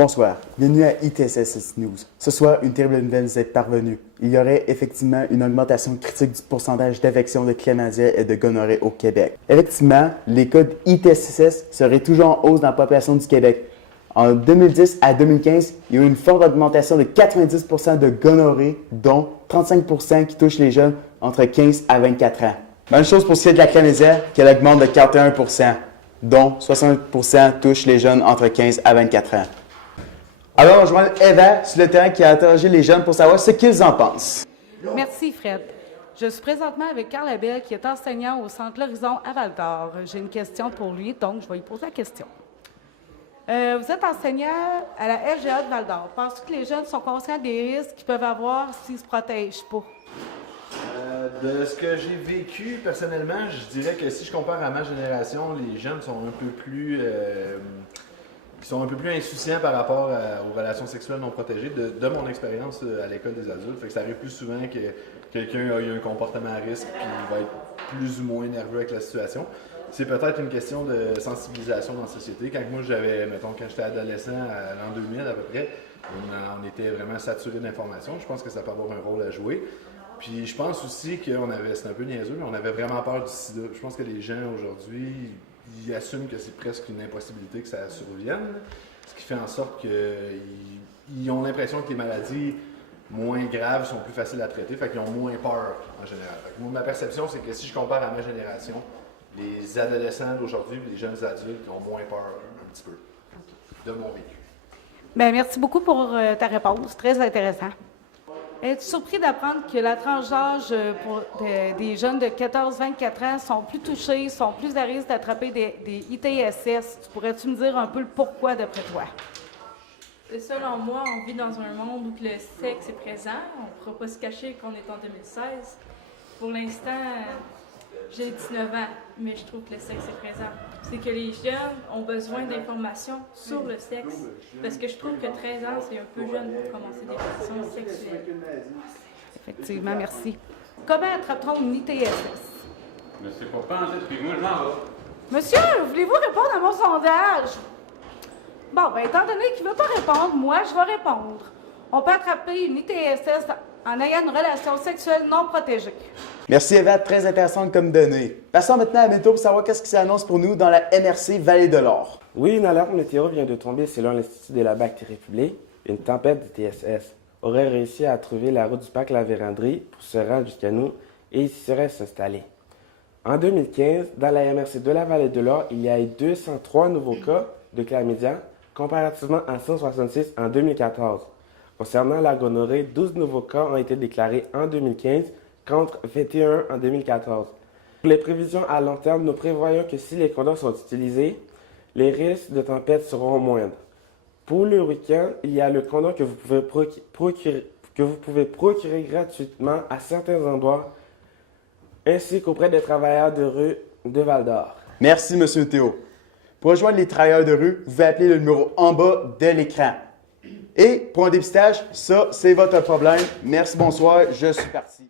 Bonsoir, bienvenue à ITSS News. Ce soir, une terrible nouvelle nous est parvenue. Il y aurait effectivement une augmentation critique du pourcentage d'infections de chlamydia et de gonorrhée au Québec. Effectivement, les cas d'ITSS seraient toujours en hausse dans la population du Québec. En 2010 à 2015, il y a eu une forte augmentation de 90% de gonorrhée, dont 35% qui touchent les jeunes entre 15 à 24 ans. Même chose pour ce qui est de la chlamydia, qu'elle augmente de 41%, dont 60% touchent les jeunes entre 15 à 24 ans. Alors, on joint Eva sur le terrain qui a interrogé les jeunes pour savoir ce qu'ils en pensent. Merci, Fred. Je suis présentement avec Carl Labelle, qui est enseignant au Centre L'Horizon à Val-d'Or. J'ai une question pour lui, donc je vais lui poser la question. Vous êtes enseignant à la FGA de Val-d'Or. Penses-tu que les jeunes sont conscients des risques qu'ils peuvent avoir s'ils ne se protègent pas? De ce que j'ai vécu personnellement, je dirais que si je compare à ma génération, les jeunes sont un peu plus... Ils sont un peu plus insouciants par rapport aux relations sexuelles non protégées, de mon expérience à l'école des adultes. Fait que ça arrive plus souvent que quelqu'un a eu un comportement à risque et va être plus ou moins nerveux avec la situation. C'est peut-être une question de sensibilisation dans la société. Quand moi quand j'étais adolescent à l'an 2000 à peu près, on était vraiment saturé d'informations. Je pense que ça peut avoir un rôle à jouer. Puis je pense aussi c'est un peu niaiseux, mais on avait vraiment peur du sida. Je pense que les gens aujourd'hui, ils assument que c'est presque une impossibilité que ça survienne, ce qui fait en sorte qu'ils ont l'impression que les maladies moins graves sont plus faciles à traiter, fait qu'ils ont moins peur en général. Fait que moi, ma perception, c'est que si je compare à ma génération, les adolescents d'aujourd'hui, les jeunes adultes ont moins peur un petit peu de mon vécu. Bien, merci beaucoup pour ta réponse, très intéressant. Es-tu surpris d'apprendre que la tranche d'âge des jeunes de 14-24 ans sont plus touchés, sont plus à risque d'attraper des ITSS? Pourrais-tu me dire un peu le pourquoi d'après toi? Selon moi, on vit dans un monde où le sexe est présent. On ne pourra pas se cacher qu'on est en 2016. Pour l'instant, j'ai 19 ans, mais je trouve que le sexe est présent. C'est que les jeunes ont besoin d'informations sur le sexe. Parce que je trouve que 13 ans, c'est un peu jeune pour commencer des relations sexuelles. Effectivement, merci. Comment attrape-t-on une ITSS? Mais c'est pas pensé, puis moi, je m'en vais. Monsieur, voulez-vous répondre à mon sondage? Bon, bien, étant donné qu'il ne veut pas répondre, moi, je vais répondre. On peut attraper une ITSS en ayant une relation sexuelle non protégée. Merci Eva, très intéressante comme donnée. Passons maintenant à la météo pour savoir qu'est-ce qui s'annonce pour nous dans la MRC Vallée de l'Or. Oui, une alerte météo vient de tomber selon l'Institut de la bactérie publiée. Une tempête d'ITSS aurait réussi à trouver la route du parc La Vérandrie pour se rendre jusqu'à nous et y serait s'installer. En 2015, dans la MRC de la Vallée de l'Or, il y a eu 203 nouveaux cas de chlamydia, comparativement à 166 en 2014. Concernant la gonorrhée, 12 nouveaux cas ont été déclarés en 2015 contre 21 en 2014. Pour les prévisions à long terme, nous prévoyons que si les condoms sont utilisés, les risques de tempête seront moindres. Pour le week-end, il y a le condom que vous pouvez procurer gratuitement à certains endroits, ainsi qu'auprès des travailleurs de rue de Val-d'Or. Merci Monsieur Théo. Pour rejoindre les travailleurs de rue, vous pouvez appeler le numéro en bas de l'écran. Et pour un dépistage, ça, c'est votre problème. Merci, bonsoir, je suis parti.